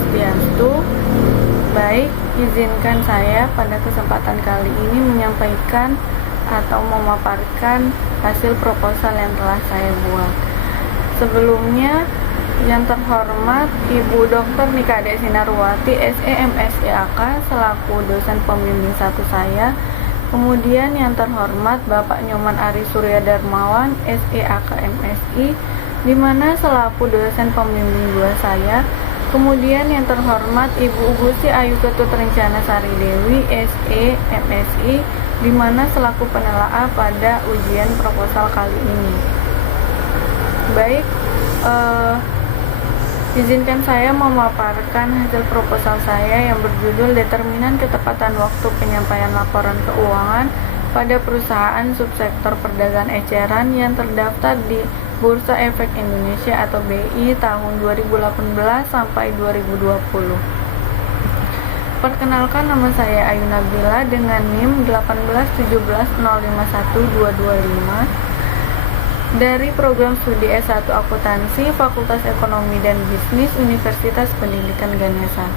Swastiastu. Baik, izinkan saya pada kesempatan kali ini menyampaikan atau memaparkan hasil proposal yang telah saya buat. Sebelumnya, yang terhormat Ibu Dr. Nika Adek Sinarwati, SE MSIAK selaku dosen pembimbing 1 saya. Kemudian yang terhormat Bapak Nyoman Ari Surya Darmawan, SE AK MSI, di mana selaku dosen pembimbing 2 saya. Kemudian yang terhormat Ibu Gusti Ayu Ketut Rencana Sari Dewi, SE MSI, di mana selaku penelaah pada ujian proposal kali ini. Baik, izinkan saya memaparkan hasil proposal saya yang berjudul Determinan Ketepatan Waktu Penyampaian Laporan Keuangan pada perusahaan subsektor perdagangan eceran yang terdaftar di Bursa Efek Indonesia atau BI tahun 2018 sampai 2020. Perkenalkan, nama saya Ayu Nabila dengan NIM 18150512225 dari program studi S1 Akuntansi Fakultas Ekonomi dan Bisnis Universitas Pendidikan Ganesha.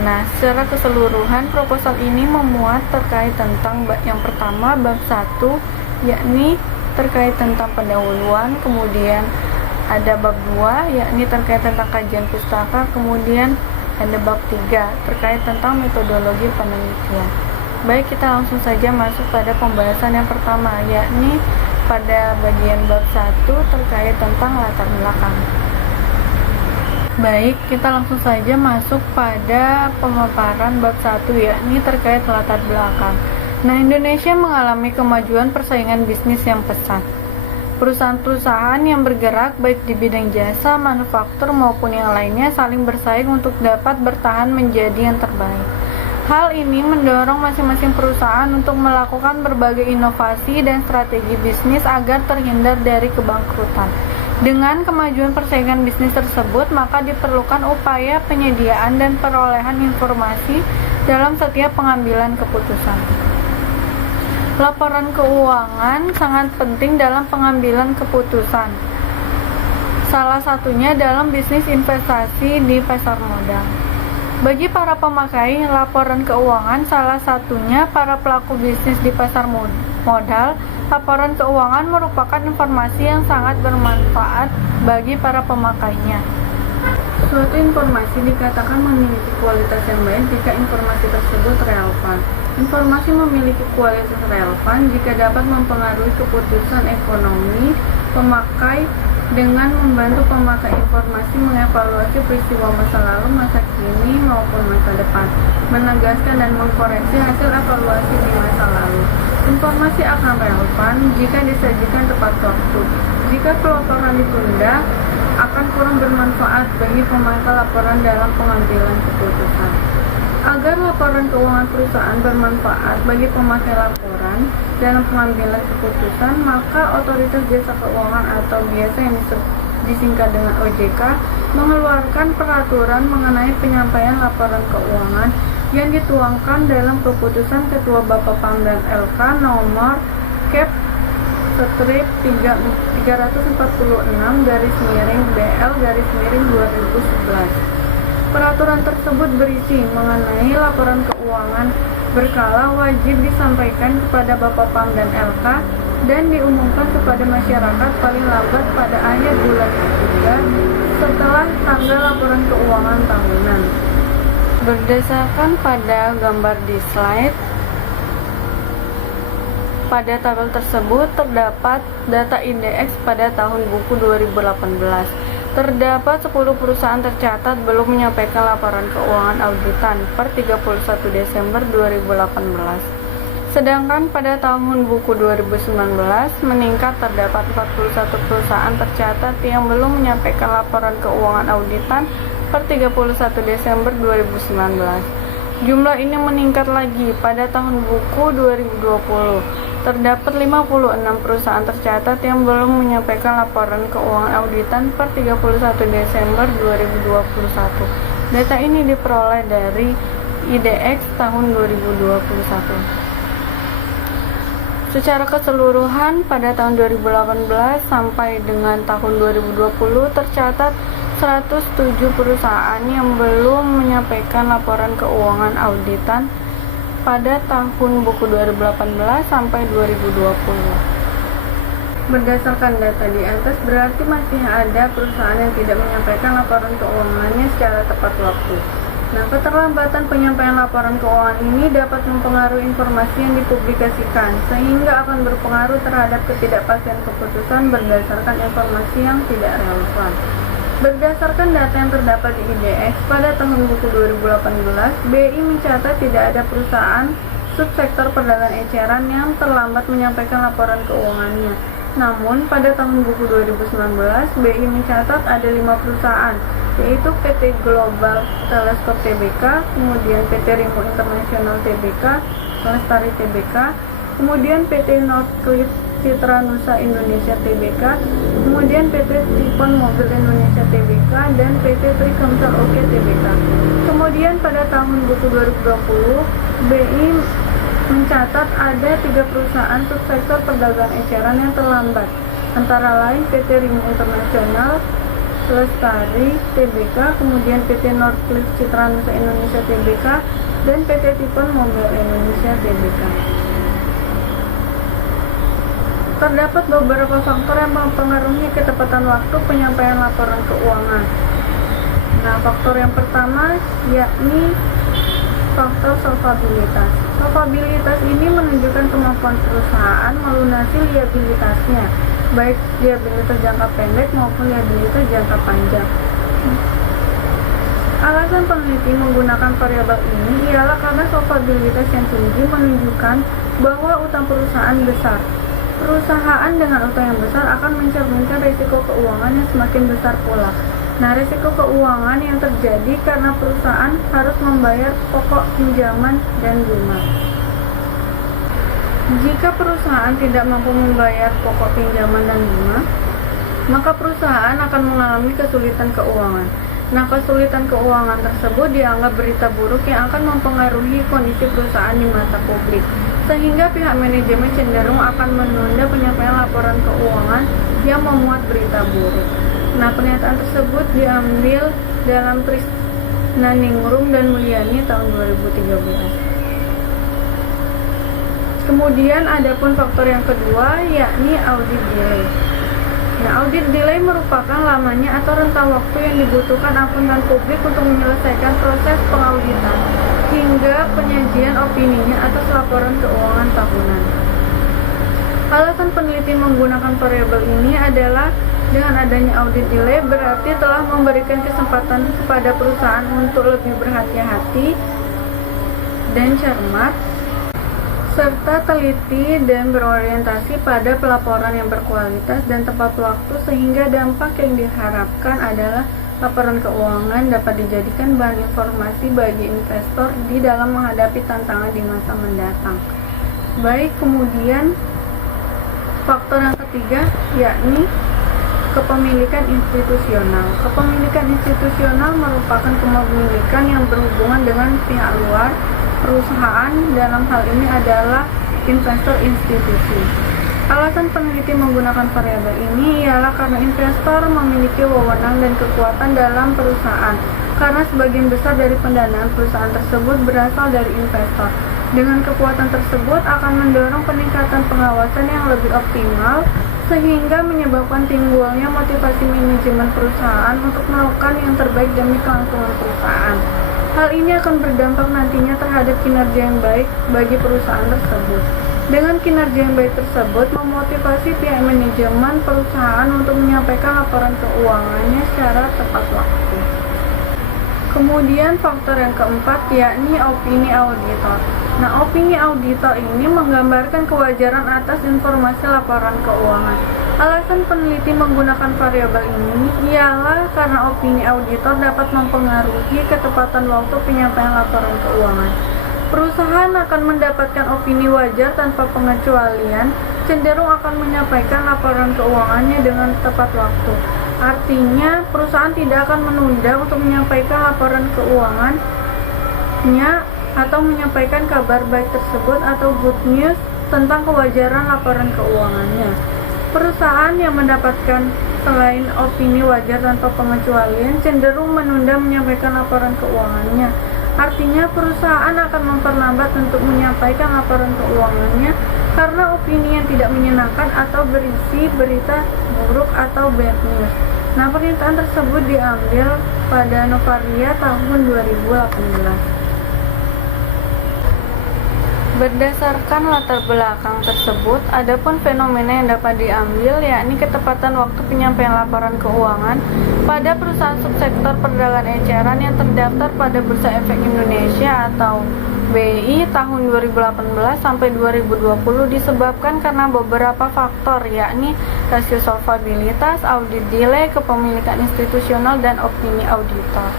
Nah, secara keseluruhan proposal ini memuat terkait tentang yang pertama bab 1, yakni terkait tentang pendahuluan, kemudian ada bab 2 yakni terkait tentang kajian pustaka, kemudian ada bab 3 terkait tentang metodologi penelitian. Baik, kita langsung saja masuk pada pembahasan yang pertama, yakni pada bagian bab 1 terkait tentang latar belakang. Baik, kita langsung saja masuk pada pemaparan bab 1 yakni terkait latar belakang. Nah, Indonesia mengalami kemajuan persaingan bisnis yang pesat. Perusahaan-perusahaan yang bergerak baik di bidang jasa, manufaktur maupun yang lainnya saling bersaing untuk dapat bertahan menjadi yang terbaik. Hal ini mendorong masing-masing perusahaan untuk melakukan berbagai inovasi dan strategi bisnis agar terhindar dari kebangkrutan. Dengan kemajuan persaingan bisnis tersebut, maka diperlukan upaya penyediaan dan perolehan informasi dalam setiap pengambilan keputusan. Laporan keuangan sangat penting dalam pengambilan keputusan. Salah satunya dalam bisnis investasi di pasar modal. Bagi para pemakai laporan keuangan, salah satunya para pelaku bisnis di pasar modal, laporan keuangan merupakan informasi yang sangat bermanfaat bagi para pemakainya. Suatu informasi dikatakan memiliki kualitas yang baik jika informasi tersebut relevan. Informasi memiliki kualitas relevan jika dapat mempengaruhi keputusan ekonomi pemakai dengan membantu pemakai informasi mengevaluasi peristiwa masa lalu, masa kini, maupun masa depan, menegaskan dan mengkoreksi hasil evaluasi di masa lalu. Informasi akan relevan jika disajikan tepat waktu. Jika pelaporan ditunda, akan kurang bermanfaat bagi pemakai laporan dalam pengambilan keputusan. Agar laporan keuangan perusahaan bermanfaat bagi pemakai laporan dalam pengambilan keputusan, maka Otoritas Jasa Keuangan atau biasa yang disingkat dengan OJK mengeluarkan peraturan mengenai penyampaian laporan keuangan yang dituangkan dalam keputusan Ketua Bapepam dan LK nomor Kep strip 346-BL-2011. Peraturan tersebut berisi mengenai laporan keuangan berkala wajib disampaikan kepada Bapepam dan LK dan diumumkan kepada masyarakat paling lambat pada akhir bulan ketiga setelah tanggal laporan keuangan tahunan. Berdasarkan pada gambar di slide, pada tabel tersebut terdapat data indeks pada tahun buku 2018. Terdapat 10 perusahaan tercatat belum menyampaikan laporan keuangan auditan per 31 Desember 2018. Sedangkan pada tahun buku 2019 meningkat, terdapat 41 perusahaan tercatat yang belum menyampaikan laporan keuangan auditan per 31 Desember 2019. Jumlah ini meningkat lagi pada tahun buku 2020. Terdapat 56 perusahaan tercatat yang belum menyampaikan laporan keuangan auditan per 31 Desember 2021. Data ini diperoleh dari IDX tahun 2021. Secara keseluruhan pada tahun 2018 sampai dengan tahun 2020 tercatat 107 perusahaan yang belum menyampaikan laporan keuangan auditan pada tahun buku 2018 sampai 2020. Berdasarkan data di atas, berarti masih ada perusahaan yang tidak menyampaikan laporan keuangannya secara tepat waktu. Nah, keterlambatan penyampaian laporan keuangan ini dapat mempengaruhi informasi yang dipublikasikan, sehingga akan berpengaruh terhadap ketidakpastian keputusan berdasarkan informasi yang tidak relevan. Berdasarkan data yang terdapat di IDX pada tahun buku 2018, BI mencatat tidak ada perusahaan subsektor perdagangan eceran yang terlambat menyampaikan laporan keuangannya. Namun, pada tahun buku 2019, BI mencatat ada 5 perusahaan, yaitu PT Global Teleskop Tbk, kemudian PT Rimo International Tbk, Lestari Tbk, kemudian PT Northcliff Citra Nusa Indonesia Tbk, kemudian PT Tipen Mobil Indonesia Tbk, dan PT Trikamsel OK Tbk. Kemudian pada tahun buku 2020, BI mencatat ada 3 perusahaan subsektor perdagangan eceran yang terlambat, antara lain PT Rimo International, Lestari Tbk, kemudian PT Northcliff Citra Nusa Indonesia Tbk, dan PT Tipen Mobil Indonesia Tbk. Terdapat beberapa faktor yang mempengaruhi ketepatan waktu penyampaian laporan keuangan. Nah, faktor yang pertama yakni faktor solvabilitas. Solvabilitas ini menunjukkan kemampuan perusahaan melunasi liabilitasnya, baik liabilitas jangka pendek maupun liabilitas jangka panjang. Alasan peneliti menggunakan variabel ini ialah karena solvabilitas yang tinggi menunjukkan bahwa utang perusahaan besar. Perusahaan dengan utang yang besar akan mencerminkan risiko keuangan yang semakin besar pula. Nah, risiko keuangan yang terjadi karena perusahaan harus membayar pokok pinjaman dan bunga. Jika perusahaan tidak mampu membayar pokok pinjaman dan bunga, maka perusahaan akan mengalami kesulitan keuangan. Nah, kesulitan keuangan tersebut dianggap berita buruk yang akan mempengaruhi kondisi perusahaan di mata publik, sehingga pihak manajemen cenderung akan menunda penyampaian laporan keuangan yang memuat berita buruk. Nah, pernyataan tersebut diambil dalam Trisnaningrum dan Mulyani tahun 2013. Kemudian adapun faktor yang kedua yakni audit delay. Nah, audit delay merupakan lamanya atau rentang waktu yang dibutuhkan akuntan publik untuk menyelesaikan proses pengauditan hingga penyajian opininya atas laporan keuangan tahunan. Alasan peneliti menggunakan variabel ini adalah dengan adanya audit delay berarti telah memberikan kesempatan kepada perusahaan untuk lebih berhati-hati dan cermat, serta teliti dan berorientasi pada pelaporan yang berkualitas dan tepat waktu, sehingga dampak yang diharapkan adalah laporan keuangan dapat dijadikan bahan informasi bagi investor di dalam menghadapi tantangan di masa mendatang. Baik, kemudian faktor yang ketiga yakni kepemilikan institusional. Kepemilikan institusional merupakan kepemilikan yang berhubungan dengan pihak luar. Perusahaan dalam hal ini adalah investor institusi. Alasan peneliti menggunakan variabel ini ialah karena investor memiliki wewenang dan kekuatan dalam perusahaan, karena sebagian besar dari pendanaan perusahaan tersebut berasal dari investor. Dengan kekuatan tersebut akan mendorong peningkatan pengawasan yang lebih optimal, sehingga menyebabkan timbulnya motivasi manajemen perusahaan untuk melakukan yang terbaik demi kelangsungan perusahaan. Hal ini akan berdampak nantinya terhadap kinerja yang baik bagi perusahaan tersebut. Dengan kinerja yang baik tersebut memotivasi pihak manajemen perusahaan untuk menyampaikan laporan keuangannya secara tepat waktu. Kemudian faktor yang keempat yakni opini auditor. Nah, opini auditor ini menggambarkan kewajaran atas informasi laporan keuangan. Alasan peneliti menggunakan variabel ini ialah karena opini auditor dapat mempengaruhi ketepatan waktu penyampaian laporan keuangan. Perusahaan akan mendapatkan opini wajar tanpa pengecualian, cenderung akan menyampaikan laporan keuangannya dengan tepat waktu. Artinya, perusahaan tidak akan menunda untuk menyampaikan laporan keuangannya atau menyampaikan kabar baik tersebut atau good news tentang kewajaran laporan keuangannya. Perusahaan yang mendapatkan selain opini wajar tanpa pengecualian, cenderung menunda menyampaikan laporan keuangannya. Artinya perusahaan akan memperlambat untuk menyampaikan laporan keuangannya karena opini yang tidak menyenangkan atau berisi berita buruk atau bad news. Nah, pernyataan tersebut diambil pada Novaria tahun 2018. Berdasarkan latar belakang tersebut, adapun fenomena yang dapat diambil yakni ketepatan waktu penyampaian laporan keuangan pada perusahaan subsektor perdagangan eceran yang terdaftar pada Bursa Efek Indonesia atau BI tahun 2018 sampai 2020 disebabkan karena beberapa faktor, yakni rasio solvabilitas, audit delay, kepemilikan institusional, dan opini auditor.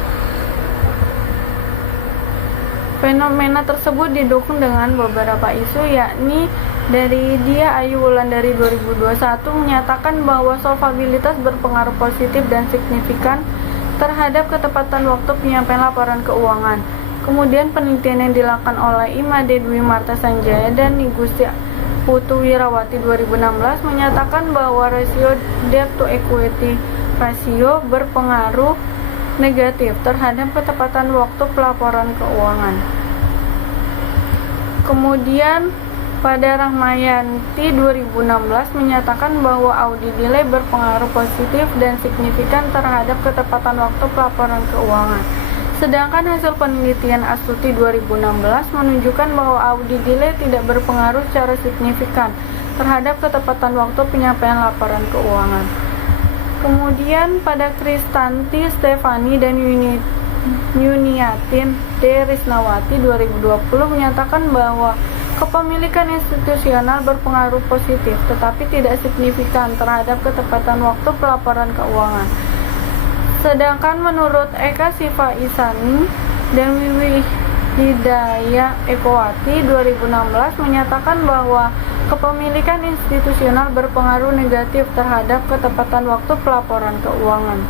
Fenomena tersebut didukung dengan beberapa isu, yakni dari Dia Ayu Wulandari 2021 menyatakan bahwa solvabilitas berpengaruh positif dan signifikan terhadap ketepatan waktu penyampaian laporan keuangan. Kemudian penelitian yang dilakukan oleh Imade Dwi Marta Sanjaya dan Nigusti Putu Wirawati 2016 menyatakan bahwa rasio debt to equity rasio berpengaruh negatif terhadap ketepatan waktu pelaporan keuangan. Kemudian pada Rahmayanti 2016 menyatakan bahwa audit delay berpengaruh positif dan signifikan terhadap ketepatan waktu pelaporan keuangan. Sedangkan hasil penelitian Astuti 2016 menunjukkan bahwa audit delay tidak berpengaruh secara signifikan terhadap ketepatan waktu penyampaian laporan keuangan. Kemudian pada Kristanti Stefani dan Yuniatin D. Risnawati 2020 menyatakan bahwa kepemilikan institusional berpengaruh positif tetapi tidak signifikan terhadap ketepatan waktu pelaporan keuangan. Sedangkan menurut Eka Siva Isani dan Wiwi Hidayah Ekowati 2016 menyatakan bahwa kepemilikan institusional berpengaruh negatif terhadap ketepatan waktu pelaporan keuangan.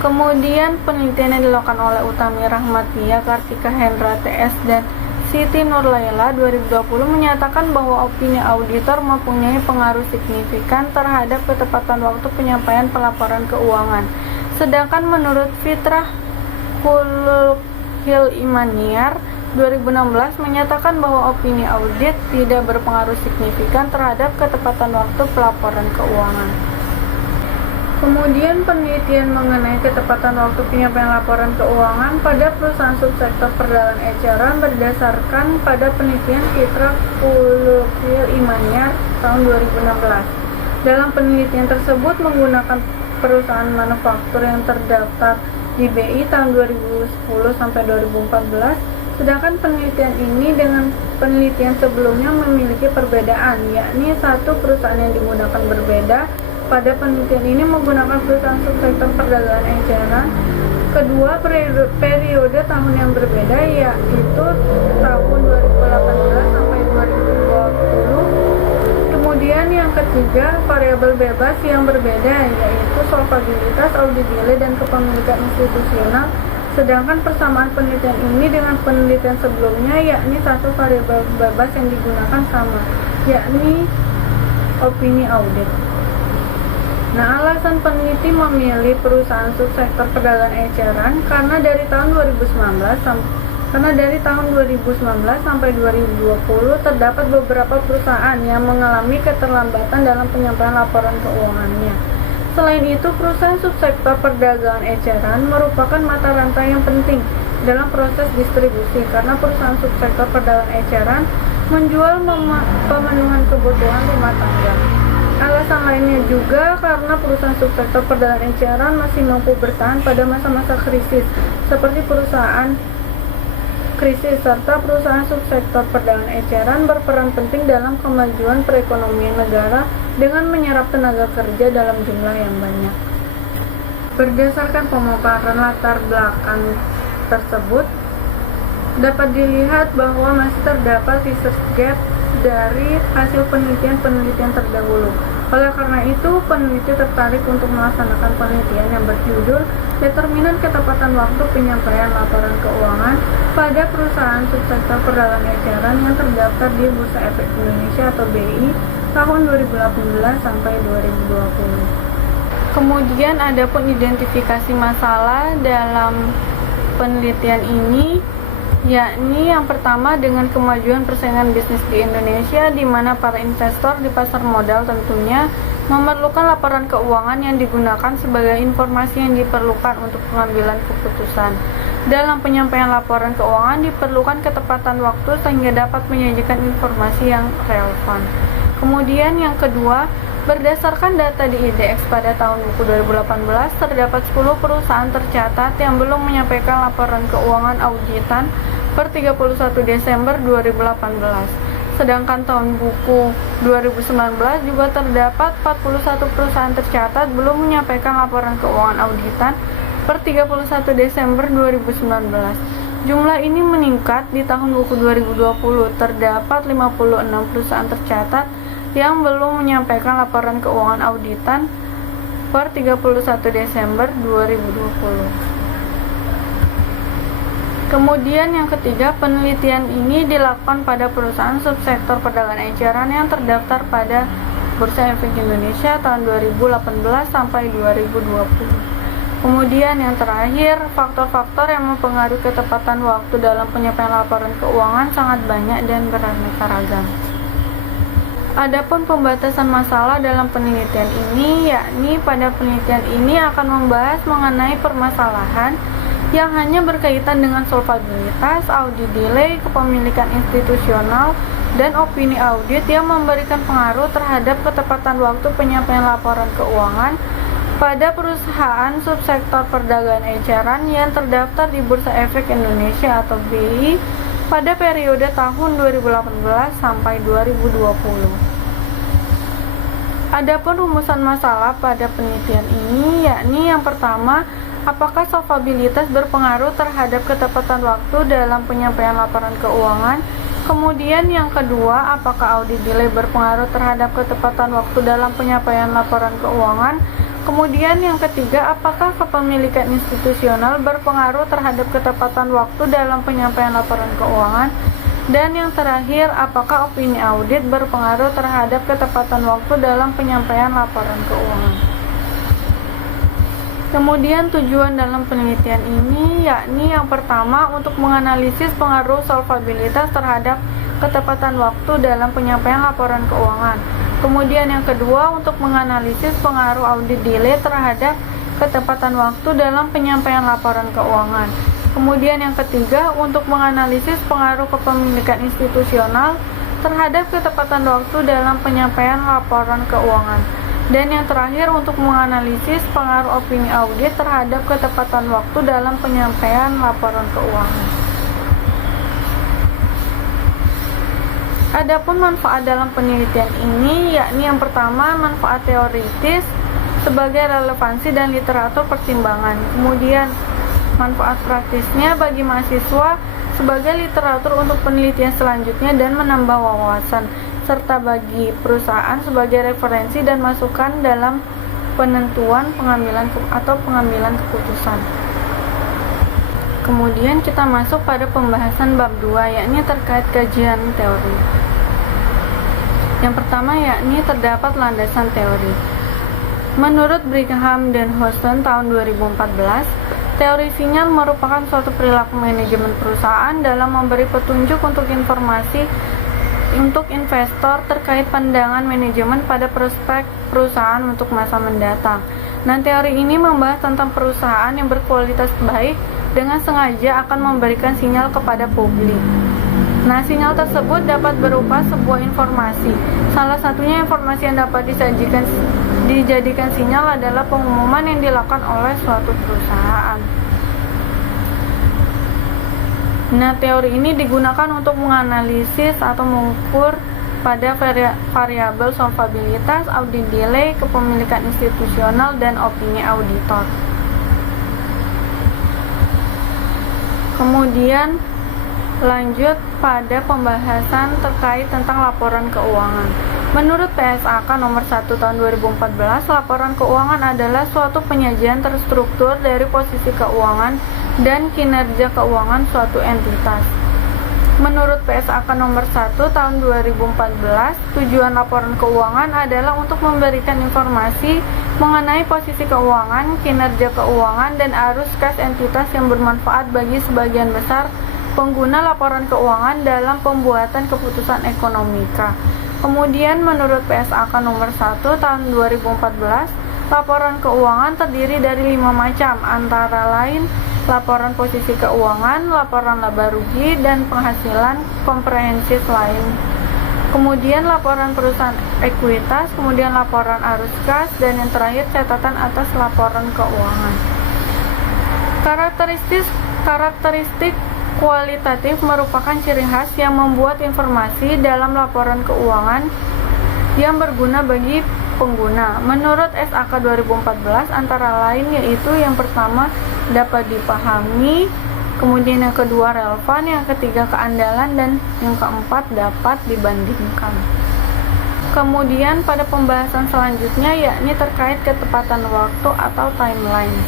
Kemudian penelitian yang dilakukan oleh Utami Rahmatia, Kartika Hendra TS dan Siti Nurlaila 2020 menyatakan bahwa opini auditor mempunyai pengaruh signifikan terhadap ketepatan waktu penyampaian pelaporan keuangan. Sedangkan menurut Fitrah Hil Imaniar 2016 menyatakan bahwa opini audit tidak berpengaruh signifikan terhadap ketepatan waktu pelaporan keuangan. Kemudian penelitian mengenai ketepatan waktu penyampaian laporan keuangan pada perusahaan subsektor perdagangan eceran berdasarkan pada penelitian Fitrah Hil Imaniar tahun 2016. Dalam penelitian tersebut menggunakan perusahaan manufaktur yang terdaftar di BI tahun 2010 sampai 2014. Sedangkan penelitian ini dengan penelitian sebelumnya memiliki perbedaan, yakni satu, perusahaan yang digunakan berbeda. Pada penelitian ini menggunakan perusahaan subsektor perdagangan eceran. Kedua, periode tahun yang berbeda, yaitu tahun 2018 sampai 2020. Kemudian yang ketiga, variabel bebas yang berbeda, yaitu solvabilitas, audit delay, dan kepemilikan institusional. Sedangkan persamaan penelitian ini dengan penelitian sebelumnya, yakni satu variabel bebas yang digunakan sama, yakni opini audit. Nah, alasan peneliti memilih perusahaan subsektor perdagangan eceran karena dari tahun 2019 sampai 2020 terdapat beberapa perusahaan yang mengalami keterlambatan dalam penyampaian laporan keuangannya. Selain itu, perusahaan subsektor perdagangan eceran merupakan mata rantai yang penting dalam proses distribusi karena perusahaan subsektor perdagangan eceran menjual pemenuhan kebutuhan rumah tangga. Alasan lainnya juga karena perusahaan subsektor perdagangan eceran masih mampu bertahan pada masa-masa krisis seperti perusahaan krisis, serta perusahaan subsektor perdagangan eceran berperan penting dalam kemajuan perekonomian negara dengan menyerap tenaga kerja dalam jumlah yang banyak. Berdasarkan pemaparan latar belakang tersebut, dapat dilihat bahwa masih terdapat research gap dari hasil penelitian-penelitian terdahulu. Oleh karena itu, peneliti tertarik untuk melaksanakan penelitian yang berjudul Determinan Ketepatan Waktu Penyampaian Laporan Keuangan pada Perusahaan Subsektor Perdagangan Eceran yang terdaftar di Bursa Efek Indonesia atau BI tahun 2018 sampai 2020. Kemudian ada pun identifikasi masalah dalam penelitian ini, yakni yang pertama dengan kemajuan persaingan bisnis di Indonesia, di mana para investor di pasar modal tentunya memerlukan laporan keuangan yang digunakan sebagai informasi yang diperlukan untuk pengambilan keputusan. Dalam penyampaian laporan keuangan diperlukan ketepatan waktu sehingga dapat menyajikan informasi yang relevan. Kemudian yang kedua, berdasarkan data di IDX pada tahun buku 2018, terdapat 10 perusahaan tercatat yang belum menyampaikan laporan keuangan auditan per 31 Desember 2018. Sedangkan tahun buku 2019 juga terdapat 41 perusahaan tercatat belum menyampaikan laporan keuangan auditan per 31 Desember 2019. Jumlah ini meningkat di tahun buku 2020, terdapat 56 perusahaan tercatat yang belum menyampaikan laporan keuangan auditan per 31 Desember 2020. Kemudian yang ketiga, penelitian ini dilakukan pada perusahaan subsektor perdagangan eceran yang terdaftar pada Bursa Efek Indonesia tahun 2018 sampai 2020. Kemudian yang terakhir, faktor-faktor yang mempengaruhi ketepatan waktu dalam penyampaian laporan keuangan sangat banyak dan beraneka ragam. Adapun pembatasan masalah dalam penelitian ini, yakni pada penelitian ini akan membahas mengenai permasalahan yang hanya berkaitan dengan solvabilitas, audit delay, kepemilikan institusional, dan opini audit yang memberikan pengaruh terhadap ketepatan waktu penyampaian laporan keuangan pada perusahaan subsektor perdagangan eceran yang terdaftar di Bursa Efek Indonesia atau BI pada periode tahun 2018 sampai 2020. Adapun rumusan masalah pada penelitian ini, yakni yang pertama, apakah solvabilitas berpengaruh terhadap ketepatan waktu dalam penyampaian laporan keuangan? Kemudian yang kedua, apakah audit delay berpengaruh terhadap ketepatan waktu dalam penyampaian laporan keuangan? Kemudian yang ketiga, apakah kepemilikan institusional berpengaruh terhadap ketepatan waktu dalam penyampaian laporan keuangan? Dan yang terakhir, apakah opini audit berpengaruh terhadap ketepatan waktu dalam penyampaian laporan keuangan? Kemudian tujuan dalam penelitian ini, yakni yang pertama untuk menganalisis pengaruh solvabilitas terhadap ketepatan waktu dalam penyampaian laporan keuangan. Kemudian yang kedua, untuk menganalisis pengaruh audit delay terhadap ketepatan waktu dalam penyampaian laporan keuangan. Kemudian yang ketiga, untuk menganalisis pengaruh kepemilikan institusional terhadap ketepatan waktu dalam penyampaian laporan keuangan. Dan yang terakhir, untuk menganalisis pengaruh opini audit terhadap ketepatan waktu dalam penyampaian laporan keuangan. Adapun manfaat dalam penelitian ini, yakni yang pertama, manfaat teoritis sebagai relevansi dan literatur pertimbangan. Kemudian manfaat praktisnya bagi mahasiswa sebagai literatur untuk penelitian selanjutnya dan menambah wawasan, serta bagi perusahaan sebagai referensi dan masukan dalam penentuan pengambilan keputusan. Kemudian kita masuk pada pembahasan bab 2, yakni terkait kajian teori. Yang pertama, yakni terdapat landasan teori. Menurut Brigham dan Houston tahun 2014, teori sinyal merupakan suatu perilaku manajemen perusahaan dalam memberi petunjuk untuk informasi untuk investor terkait pandangan manajemen pada prospek perusahaan untuk masa mendatang. Nah, teori ini membahas tentang perusahaan yang berkualitas baik dengan sengaja akan memberikan sinyal kepada publik. Nah, sinyal tersebut dapat berupa sebuah informasi. Salah satunya informasi yang dapat dijadikan sinyal adalah pengumuman yang dilakukan oleh suatu perusahaan. Nah, teori ini digunakan untuk menganalisis atau mengukur pada variabel solvabilitas, audit delay, kepemilikan institusional, dan opini auditor. Kemudian lanjut pada pembahasan terkait tentang laporan keuangan. Menurut PSAK nomor 1 tahun 2014, laporan keuangan adalah suatu penyajian terstruktur dari posisi keuangan dan kinerja keuangan suatu entitas. Menurut PSAK nomor 1 tahun 2014, tujuan laporan keuangan adalah untuk memberikan informasi mengenai posisi keuangan, kinerja keuangan, dan arus kas entitas yang bermanfaat bagi sebagian besar pengguna laporan keuangan dalam pembuatan keputusan ekonomika. Kemudian menurut PSAK nomor 1 tahun 2014, laporan keuangan terdiri dari 5 macam, antara lain laporan posisi keuangan, laporan laba rugi, dan penghasilan komprehensif lain. Kemudian laporan perusahaan ekuitas, kemudian laporan arus kas, dan yang terakhir catatan atas laporan keuangan. Karakteristik kualitatif merupakan ciri khas yang membuat informasi dalam laporan keuangan yang berguna bagi pengguna. Menurut SAK 2014 antara lain yaitu yang pertama dapat dipahami, kemudian yang kedua relevan, yang ketiga keandalan, dan yang keempat dapat dibandingkan. Kemudian pada pembahasan selanjutnya yakni terkait ketepatan waktu atau timeline.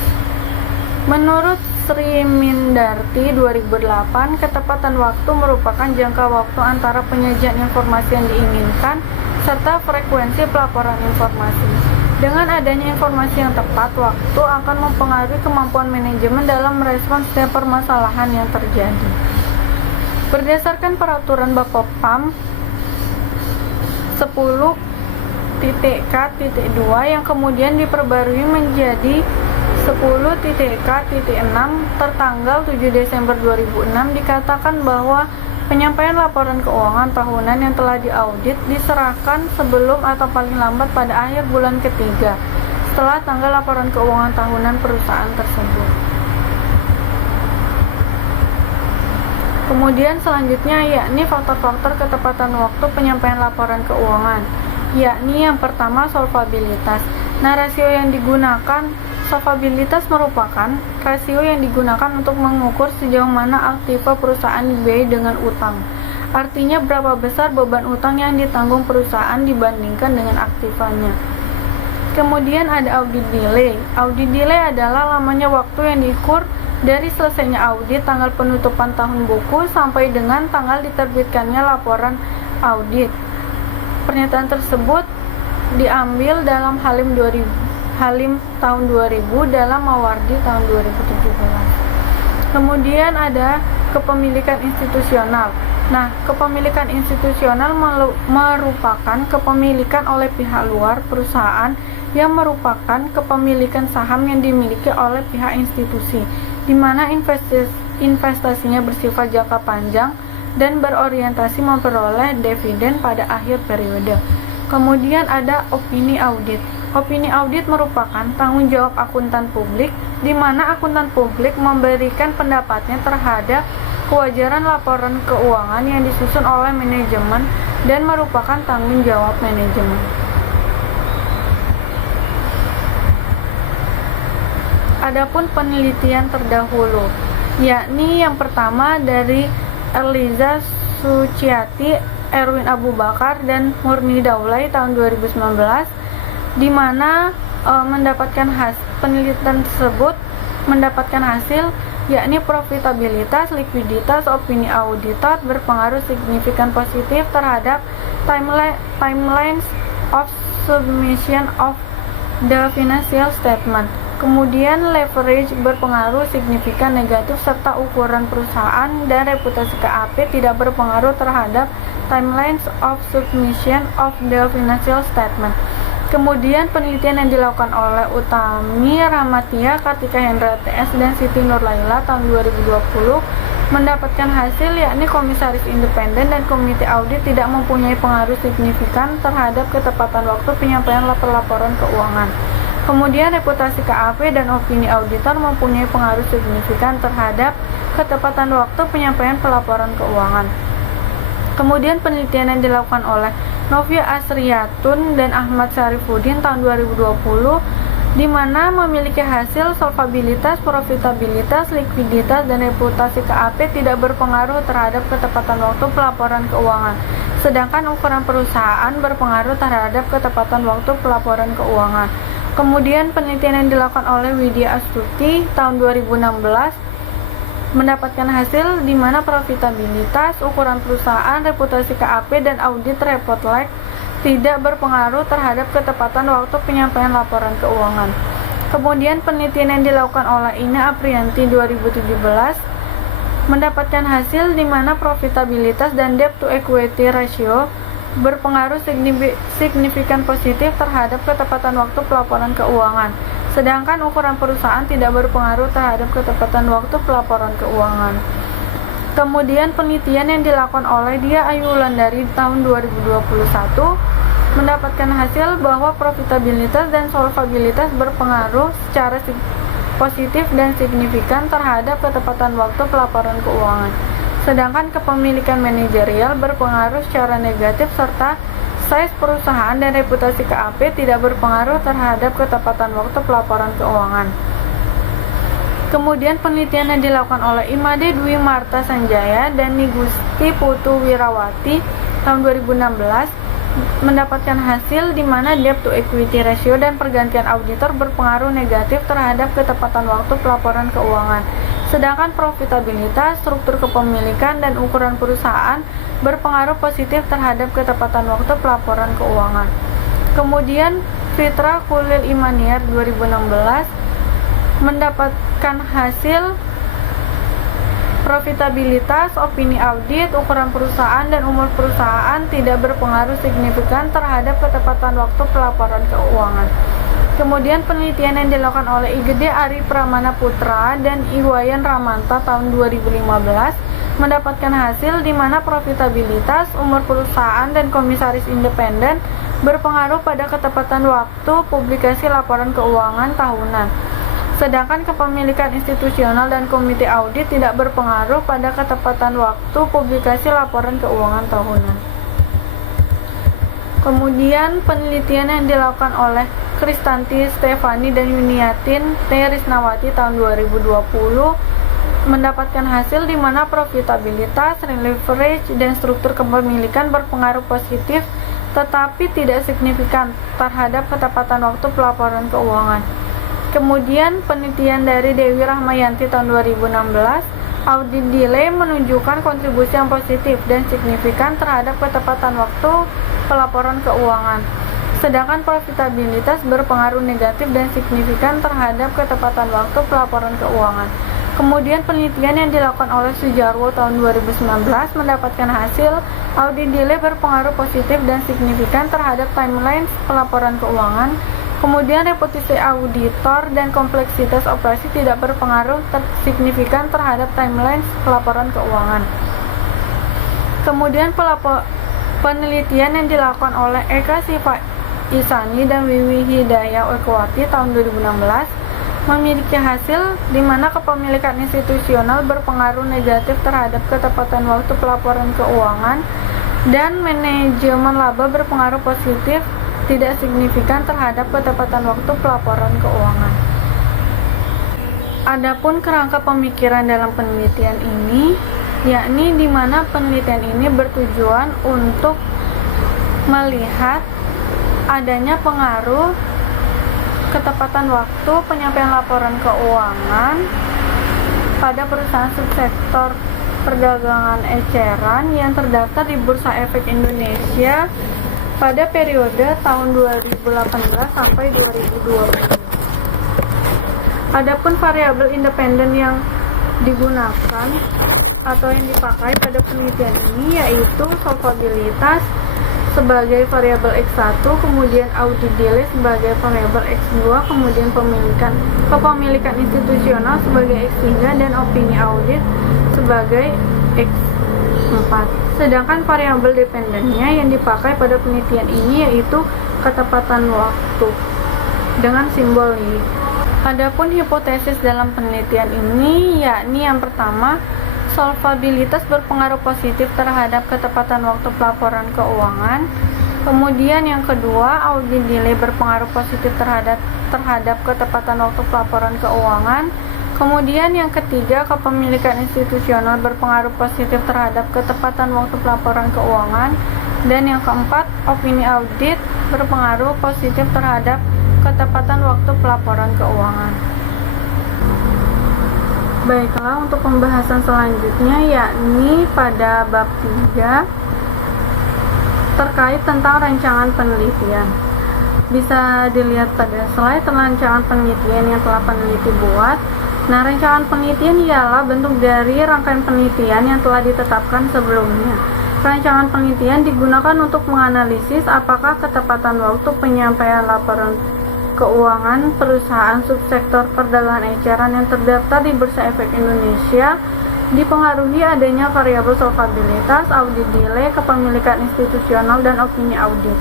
Menurut Sri Mindarti 2008, ketepatan waktu merupakan jangka waktu antara penyajian informasi yang diinginkan serta frekuensi pelaporan informasi. Dengan adanya informasi yang tepat, waktu akan mempengaruhi kemampuan manajemen dalam merespons setiap permasalahan yang terjadi. Berdasarkan peraturan Bapepam 10.K.2 yang kemudian diperbarui menjadi 10.K.6 tertanggal 7 Desember 2006 dikatakan bahwa penyampaian laporan keuangan tahunan yang telah diaudit diserahkan sebelum atau paling lambat pada akhir bulan ketiga setelah tanggal laporan keuangan tahunan perusahaan tersebut. Kemudian selanjutnya yakni faktor-faktor ketepatan waktu penyampaian laporan keuangan, yakni yang pertama solvabilitas. Nah, rasio yang digunakan solvabilitas merupakan rasio yang digunakan untuk mengukur sejauh mana aktiva perusahaan dibiayai dengan utang. Artinya berapa besar beban utang yang ditanggung perusahaan dibandingkan dengan aktivanya. Kemudian ada audit delay. Audit delay adalah lamanya waktu yang diukur dari selesainya audit tanggal penutupan tahun buku sampai dengan tanggal diterbitkannya laporan audit. Pernyataan tersebut diambil dalam Halim tahun 2000 dalam Mawardi tahun 2017. Kemudian ada kepemilikan institusional. Nah, kepemilikan institusional merupakan kepemilikan oleh pihak luar perusahaan yang merupakan kepemilikan saham yang dimiliki oleh pihak institusi, di mana investasinya bersifat jangka panjang dan berorientasi memperoleh dividen pada akhir periode. Kemudian ada opini audit. Opini audit merupakan tanggung jawab akuntan publik, di mana akuntan publik memberikan pendapatnya terhadap kewajaran laporan keuangan yang disusun oleh manajemen dan merupakan tanggung jawab manajemen. Adapun penelitian terdahulu, yakni yang pertama dari Erliza Suciati, Erwin Abu Bakar, dan Murni Daulay tahun 2019, di mana penelitian tersebut mendapatkan hasil yakni profitabilitas, likuiditas, opini auditor berpengaruh signifikan positif terhadap timelines of submission of the financial statement. Kemudian leverage berpengaruh signifikan negatif serta ukuran perusahaan dan reputasi KAP tidak berpengaruh terhadap timelines of submission of the financial statement. Kemudian penelitian yang dilakukan oleh Utami Rahmatia, Kartika Hendra TS, dan Siti Nurlaila tahun 2020 mendapatkan hasil yakni komisaris independen dan komite audit tidak mempunyai pengaruh signifikan terhadap ketepatan waktu penyampaian laporan keuangan. Kemudian reputasi KAP dan opini auditor mempunyai pengaruh signifikan terhadap ketepatan waktu penyampaian pelaporan keuangan. Kemudian penelitian yang dilakukan oleh Novia Asriyatun dan Ahmad Syarifuddin tahun 2020 di mana memiliki hasil solvabilitas, profitabilitas, likuiditas, dan reputasi KAP tidak berpengaruh terhadap ketepatan waktu pelaporan keuangan. Sedangkan ukuran perusahaan berpengaruh terhadap ketepatan waktu pelaporan keuangan. Kemudian penelitian yang dilakukan oleh Widya Astuti tahun 2016 mendapatkan hasil di mana profitabilitas, ukuran perusahaan, reputasi KAP, dan audit report like tidak berpengaruh terhadap ketepatan waktu penyampaian laporan keuangan. Kemudian penelitian yang dilakukan oleh Ina Aprianti 2017 mendapatkan hasil di mana profitabilitas dan debt to equity ratio berpengaruh signifikan positif terhadap ketepatan waktu pelaporan keuangan. Sedangkan ukuran perusahaan tidak berpengaruh terhadap ketepatan waktu pelaporan keuangan. Kemudian penelitian yang dilakukan oleh Dia Ayu Wulandari tahun 2021 mendapatkan hasil bahwa profitabilitas dan solvabilitas berpengaruh secara positif dan signifikan terhadap ketepatan waktu pelaporan keuangan. Sedangkan kepemilikan manajerial berpengaruh secara negatif serta size perusahaan dan reputasi KAP tidak berpengaruh terhadap ketepatan waktu pelaporan keuangan. Kemudian penelitian yang dilakukan oleh Imade Dwi Marta Sanjaya dan Nigusti Putu Wirawati tahun 2016 mendapatkan hasil di mana debt to equity ratio dan pergantian auditor berpengaruh negatif terhadap ketepatan waktu pelaporan keuangan. Sedangkan profitabilitas, struktur kepemilikan, dan ukuran perusahaan berpengaruh positif terhadap ketepatan waktu pelaporan keuangan. Kemudian Fitra Kulil Imaniar 2016 mendapatkan hasil profitabilitas, opini audit, ukuran perusahaan, dan umur perusahaan tidak berpengaruh signifikan terhadap ketepatan waktu pelaporan keuangan. Kemudian penelitian yang dilakukan oleh Igede Ari Pramana Putra dan Iwayan Ramanta tahun 2015 mendapatkan hasil di mana profitabilitas, umur perusahaan, dan komisaris independen berpengaruh pada ketepatan waktu publikasi laporan keuangan tahunan. Sedangkan kepemilikan institusional dan komite audit tidak berpengaruh pada ketepatan waktu publikasi laporan keuangan tahunan. Kemudian penelitian yang dilakukan oleh Kristanti Stefani dan Yuniatin T. Risnawati tahun 2020 mendapatkan hasil di mana profitabilitas, leverage, dan struktur kepemilikan berpengaruh positif tetapi tidak signifikan terhadap ketepatan waktu pelaporan keuangan. Kemudian penelitian dari Dewi Rahmayanti tahun 2016, audit delay menunjukkan kontribusi yang positif dan signifikan terhadap ketepatan waktu pelaporan keuangan. Sedangkan profitabilitas berpengaruh negatif dan signifikan terhadap ketepatan waktu pelaporan keuangan. Kemudian penelitian yang dilakukan oleh Sujarwo tahun 2019 mendapatkan hasil audit delay berpengaruh positif dan signifikan terhadap timeline pelaporan keuangan. Kemudian reputasi auditor dan kompleksitas operasi tidak berpengaruh signifikan terhadap timeline pelaporan keuangan. Kemudian penelitian yang dilakukan oleh Eka Siva Isani dan Wiwi Hidayah Ekwati tahun 2016 memiliki hasil di mana kepemilikan institusional berpengaruh negatif terhadap ketepatan waktu pelaporan keuangan dan manajemen laba berpengaruh positif tidak signifikan terhadap ketepatan waktu pelaporan keuangan. Adapun kerangka pemikiran dalam penelitian ini, yakni di mana penelitian ini bertujuan untuk melihat adanya pengaruh ketepatan waktu penyampaian laporan keuangan pada perusahaan subsektor perdagangan eceran yang terdaftar di Bursa Efek Indonesia pada periode tahun 2018 sampai 2020. Adapun variabel independen yang digunakan atau yang dipakai pada penelitian ini yaitu solvabilitas sebagai variabel X1, kemudian audit delay sebagai variabel X2, kemudian kepemilikan institusional sebagai X3 dan opini audit sebagai X4. Sedangkan variabel dependennya yang dipakai pada penelitian ini yaitu ketepatan waktu dengan simbol Y. Adapun hipotesis dalam penelitian ini yakni yang pertama, solvabilitas berpengaruh positif terhadap ketepatan waktu pelaporan keuangan. Kemudian yang kedua, audit delay berpengaruh positif terhadap ketepatan waktu pelaporan keuangan. Kemudian yang ketiga, kepemilikan institusional berpengaruh positif terhadap ketepatan waktu pelaporan keuangan. Dan yang keempat, opini audit berpengaruh positif terhadap ketepatan waktu pelaporan keuangan. Baiklah, untuk pembahasan selanjutnya yakni pada bab 3 terkait tentang rancangan penelitian. Bisa dilihat pada slide rancangan penelitian yang telah peneliti buat. Nah, rancangan penelitian ialah bentuk dari rangkaian penelitian yang telah ditetapkan sebelumnya. Rancangan penelitian digunakan untuk menganalisis apakah ketepatan waktu penyampaian laporan keuangan perusahaan subsektor perdagangan eceran yang terdaftar di Bursa Efek Indonesia dipengaruhi adanya variabel solvabilitas, audit delay, kepemilikan institusional, dan opini audit.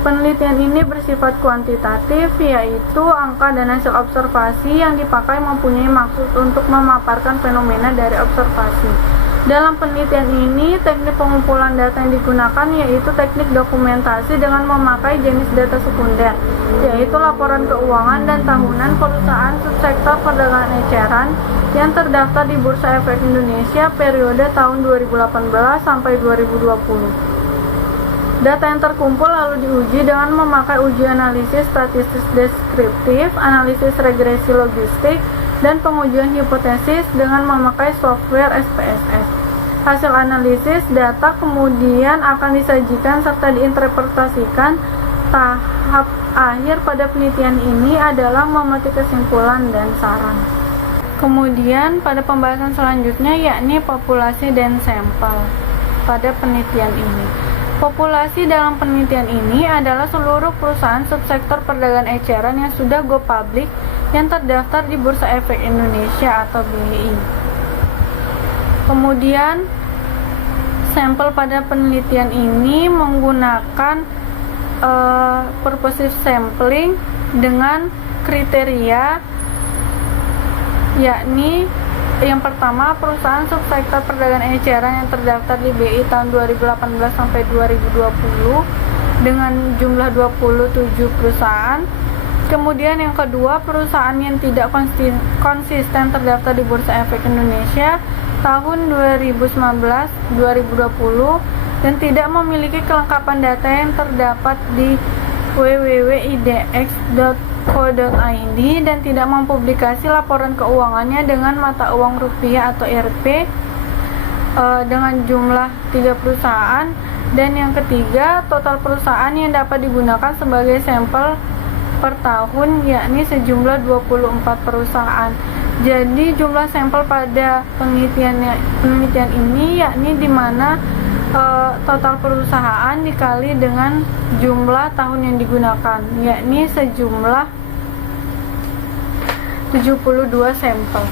Penelitian ini bersifat kuantitatif, yaitu angka dan hasil observasi yang dipakai mempunyai maksud untuk memaparkan fenomena dari observasi. Dalam penelitian ini, teknik pengumpulan data yang digunakan yaitu teknik dokumentasi dengan memakai jenis data sekunder, yaitu laporan keuangan dan tahunan perusahaan subsektor perdagangan eceran yang terdaftar di Bursa Efek Indonesia periode tahun 2018 sampai 2020. Data yang terkumpul lalu diuji dengan memakai uji analisis statistik deskriptif, analisis regresi logistik, dan pengujian hipotesis dengan memakai software SPSS. Hasil analisis data kemudian akan disajikan serta diinterpretasikan. Tahap akhir pada penelitian ini adalah memetik kesimpulan dan saran. Kemudian pada pembahasan selanjutnya yakni populasi dan sampel pada penelitian ini. Populasi dalam penelitian ini adalah seluruh perusahaan subsektor perdagangan eceran yang sudah go public yang terdaftar di Bursa Efek Indonesia atau BEI. Kemudian sampel pada penelitian ini menggunakan purposive sampling dengan kriteria yakni yang pertama, perusahaan subsektor perdagangan eceran yang terdaftar di BI tahun 2018 sampai 2020 dengan jumlah 27 perusahaan. Kemudian yang kedua, perusahaan yang tidak konsisten terdaftar di Bursa Efek Indonesia tahun 2019-2020 dan tidak memiliki kelengkapan data yang terdapat di www.idx.co.id dan tidak mempublikasi laporan keuangannya dengan mata uang rupiah atau Rp dengan jumlah 3 perusahaan. Dan yang ketiga, total perusahaan yang dapat digunakan sebagai sampel per tahun yakni sejumlah 24 perusahaan. Jadi jumlah sampel pada penelitian ini yakni di mana total perusahaan dikali dengan jumlah tahun yang digunakan, yakni sejumlah 72 sampel.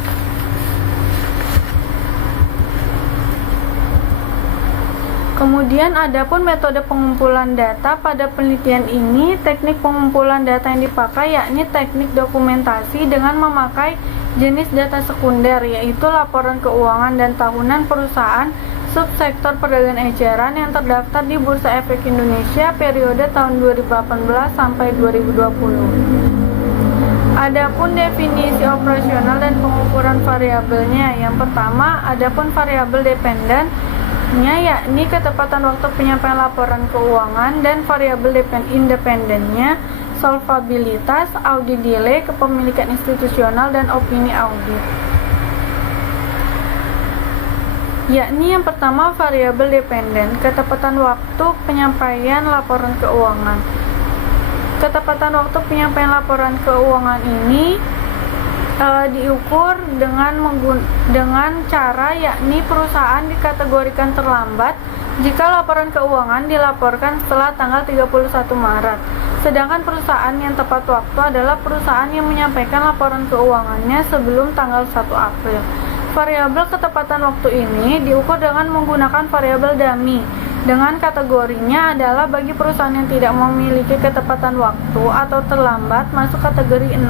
Kemudian adapun metode pengumpulan data pada penelitian ini, teknik pengumpulan data yang dipakai yakni teknik dokumentasi dengan memakai jenis data sekunder, yaitu laporan keuangan dan tahunan perusahaan subsektor perdagangan eceran yang terdaftar di Bursa Efek Indonesia periode tahun 2018 sampai 2020. Adapun definisi operasional dan pengukuran variabelnya, yang pertama, adapun variabel dependennya yakni ketepatan waktu penyampaian laporan keuangan, dan variabel independennya solvabilitas, audit delay, kepemilikan institusional, dan opini audit. Yakni yang pertama variabel dependen, ketepatan waktu penyampaian laporan keuangan. Ketepatan waktu penyampaian laporan keuangan ini diukur dengan cara yakni perusahaan dikategorikan terlambat jika laporan keuangan dilaporkan setelah tanggal 31 Maret. Sedangkan perusahaan yang tepat waktu adalah perusahaan yang menyampaikan laporan keuangannya sebelum tanggal 1 April. Variabel ketepatan waktu ini diukur dengan menggunakan variabel dummy. Dengan kategorinya adalah bagi perusahaan yang tidak memiliki ketepatan waktu atau terlambat masuk kategori 0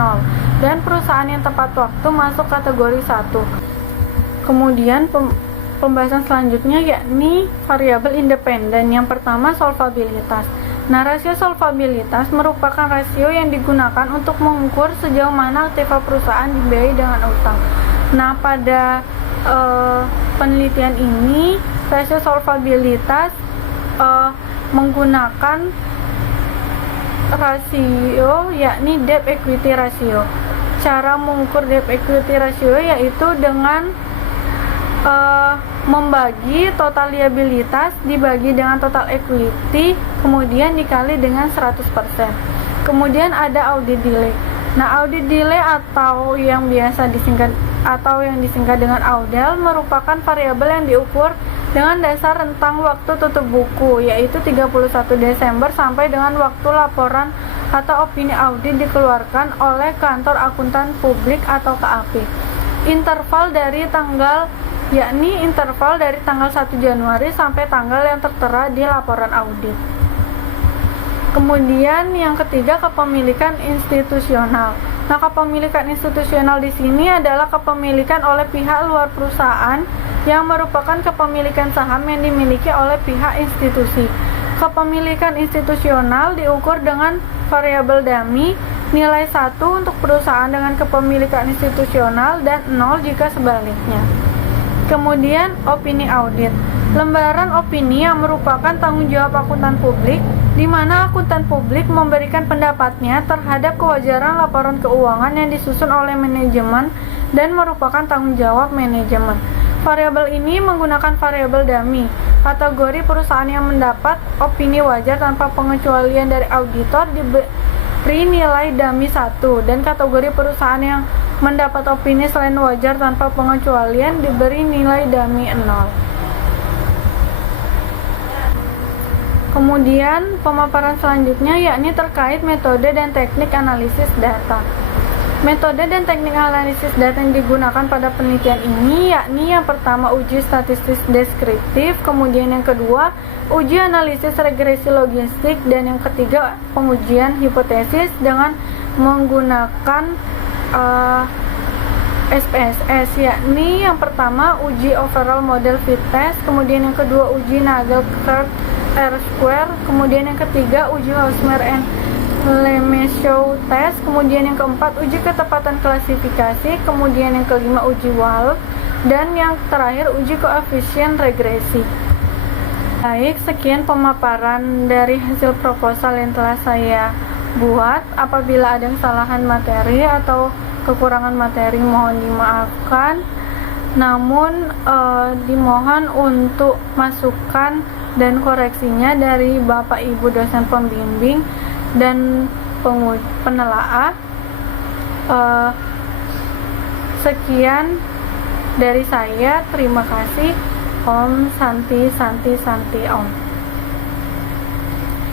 dan perusahaan yang tepat waktu masuk kategori 1. Kemudian pembahasan selanjutnya yakni variabel independen. Yang pertama solvabilitas. Nah, rasio solvabilitas merupakan rasio yang digunakan untuk mengukur sejauh mana aktiva perusahaan dibiayai dengan utang. Nah, pada penelitian ini rasio solvabilitas menggunakan rasio yakni debt equity ratio. cara mengukur debt equity ratio yaitu dengan membagi total liabilitas dibagi dengan total equity, kemudian dikali dengan 100%. Kemudian ada audit delay. Nah, audit delay atau yang disingkat dengan AUDEL merupakan variabel yang diukur dengan dasar rentang waktu tutup buku, yaitu 31 Desember sampai dengan waktu laporan atau opini audit dikeluarkan oleh Kantor Akuntan Publik atau KAP. Interval dari tanggal 1 Januari sampai tanggal yang tertera di laporan audit. Kemudian yang ketiga, kepemilikan institusional. Nah, kepemilikan institusional di sini adalah kepemilikan oleh pihak luar perusahaan yang merupakan kepemilikan saham yang dimiliki oleh pihak institusi. Kepemilikan institusional diukur dengan variabel dummy, nilai 1 untuk perusahaan dengan kepemilikan institusional dan 0 jika sebaliknya. Kemudian opini audit. Lembaran opini yang merupakan tanggung jawab akuntan publik, di mana akuntan publik memberikan pendapatnya terhadap kewajaran laporan keuangan yang disusun oleh manajemen dan merupakan tanggung jawab manajemen. Variabel ini menggunakan variabel dummy. Kategori perusahaan yang mendapat opini wajar tanpa pengecualian dari auditor diberi nilai dummy 1, dan kategori perusahaan yang mendapat opini selain wajar tanpa pengecualian diberi nilai dummy 0. Kemudian pemaparan selanjutnya yakni terkait metode dan teknik analisis data. Metode dan teknik analisis data yang digunakan pada penelitian ini yakni yang pertama uji statistik deskriptif, kemudian yang kedua uji analisis regresi logistik, dan yang ketiga pengujian hipotesis dengan menggunakan SPSS, yakni yang pertama uji overall model fit test, kemudian yang kedua uji Nagelkart R-square, kemudian yang ketiga uji Hausmer and Lemeshow test, kemudian yang keempat uji ketepatan klasifikasi, kemudian yang kelima uji Wald, dan yang terakhir uji koefisien regresi. Baik, sekian pemaparan dari hasil proposal yang telah saya buat. Apabila ada kesalahan materi atau kekurangan materi mohon dimaafkan, namun dimohon untuk masukan dan koreksinya dari Bapak Ibu dosen pembimbing dan penelaah. Sekian dari saya, terima kasih. Om Santi Santi Santi Om.